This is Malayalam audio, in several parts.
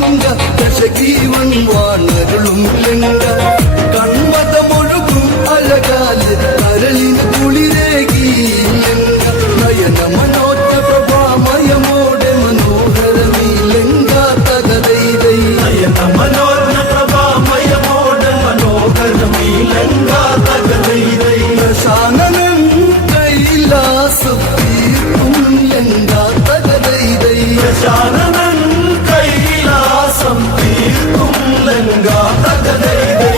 ലെങ്ക ദശകീവൻ വാണരുളും ലെങ്ക കൺമതമൊഴുകും അഴകാല് കരളിന് കുളിരേകി ലെങ്ക നയന മനോജ്ഞ പ്രഭാമയമോടെ മനോഹരമീ ലെങ്ക തകതൈതൈ നയന മനോജ്ഞ പ്രഭാമയമോടെ മനോഹരമീ ലെങ്ക തകതൈതൈ ശാനനൻ കൈലാസം തീർക്കും ലെങ്ക തകതൈതൈ ശാനനൻ കൈലാസം തീർക്കും ലെങ്ക തകതൈതൈ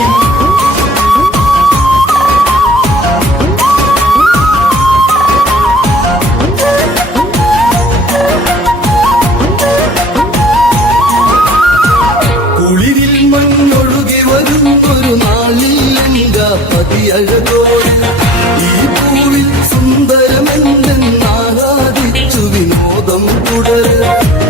കുളിരിൽ മണ്ണൊഴുകി വരുന്നൊരു നാളിൽ ലെങ്ക പതിയഴകോട് ഈ പൂവിൽ സുന്ദരമെന്നാരാധിച്ചു വിനോദം തുടര്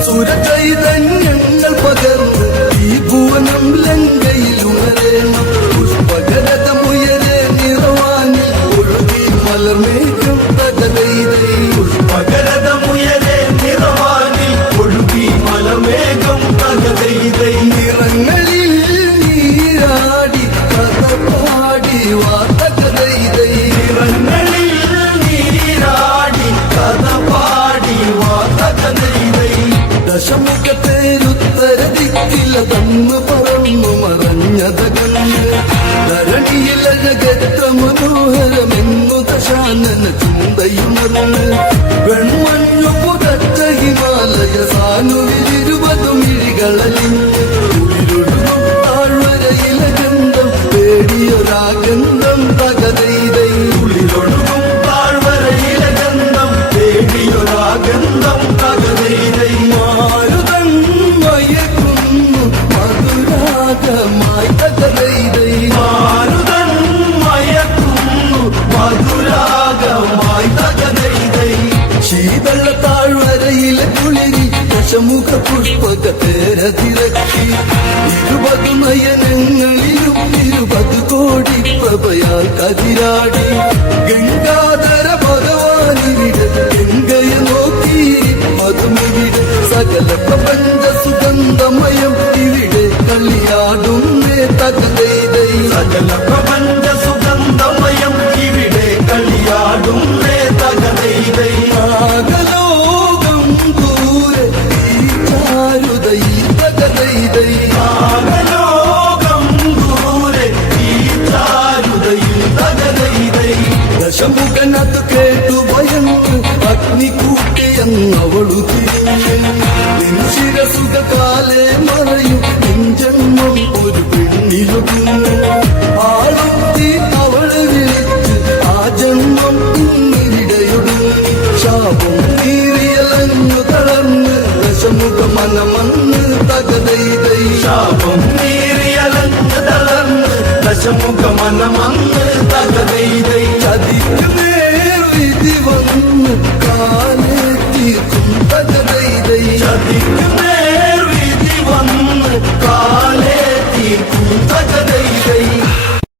സുരചൈതന്യങ്ങൾ പകർന്ന് ഈ ഭുവനം ലങ്കയിലുണരേണം പുഷ്പകരതമുയരെ നിറവാനിൽ ഒഴുകി മലർമേഘം തകതൈതൈ പുഷ്പകരതമുയരെ നിറവാനിൽ ഒഴുകി മലമേഘം തകതൈതൈ നിറങ്ങളിൽ നീരാടി കഥ പാടി വാതകതൈതൈ നിറങ്ങളിൽ നീരാടി കഥ പാടി വാതകതൈതൈ ദശമുഖത്തേരുത്തര ദിക്കില തന്നു പറന്നു മറഞ്ഞതകന്ന് ധരണിയിലഴകെത്ര മനോഹരമെന്നു ദശാനന ചിന്തയുണർന്ന് വെൺമഞ്ഞു പുതച്ച ഹിമാലയ സാനുവിൽ20 മിഴികളലിഞ്ഞ് ഉള്ളിലൊഴുകും താഴ്വരയില ഗന്ധം പേടിയൊരാഗന്ധം തകതൈതൈ ഉള്ളിലൊഴുകും താഴ്വരയിലെ ഗന്ധം തേടിയൊരാഗന്ധം തകതൈതൈ മാരുതൻ മയക്കുന്നു മധുരാഗമായി തകതൈതൈ മാരുതൻ മയക്കുന്നു മധുരാഗമായി തകതൈതൈ ശീതള താഴ്വരയിലെ കുളിരി ദശമുഖ പുഷ്പക തേരതിരക്കി 20 നയനങ്ങളിലും 20 കോടി പ്രഭയാൽ കതിരാടി ഗംഗാധര ഭഗവാനിവിടെ ഗംഗയെ നോക്കി മധുമിവിടെ സകല പ്രപഞ്ച സുഗന്ധമയം ഇവിടെ കളിയാടുന്നേ തകതൈതൈ സകല പ്രപഞ്ച സുഗന്ധമയം ഇവിടെ കളിയാടുന്നേ തകതൈതൈ നാഗലോകം ദൂരെ ഈ ചാരുതൈ തകതൈതൈ നാഗലോകം ദൂരെ ഈ ചാരുതയിൽ തകതൈതൈ ദശമുഖനത് കേട്ടു ഭയന്ന് അഗ്നി കൂട്ടിയെന്നവളു തിരിഞ്ഞ് നിൻശിരസുഖകാലേ മറയും നിൻജന്മം ഒരു പെണ്ണിലൊടുങ്ങ് ആളുത്തി അവളെ വിളിച്ച് ആ ജന്മം ഇന്നിവിടെയൊടുങ്ങി ശാപം നീറിയലഞ്ഞു തളർന്ന് ദശമുഖ മനമന്ന് തകതൈതൈ ശാപം നീറിയലഞ്ഞ് തളർന്ന് ദശമുഖ മനമന്ന് തകതൈതൈ ചതിക്കുന്ന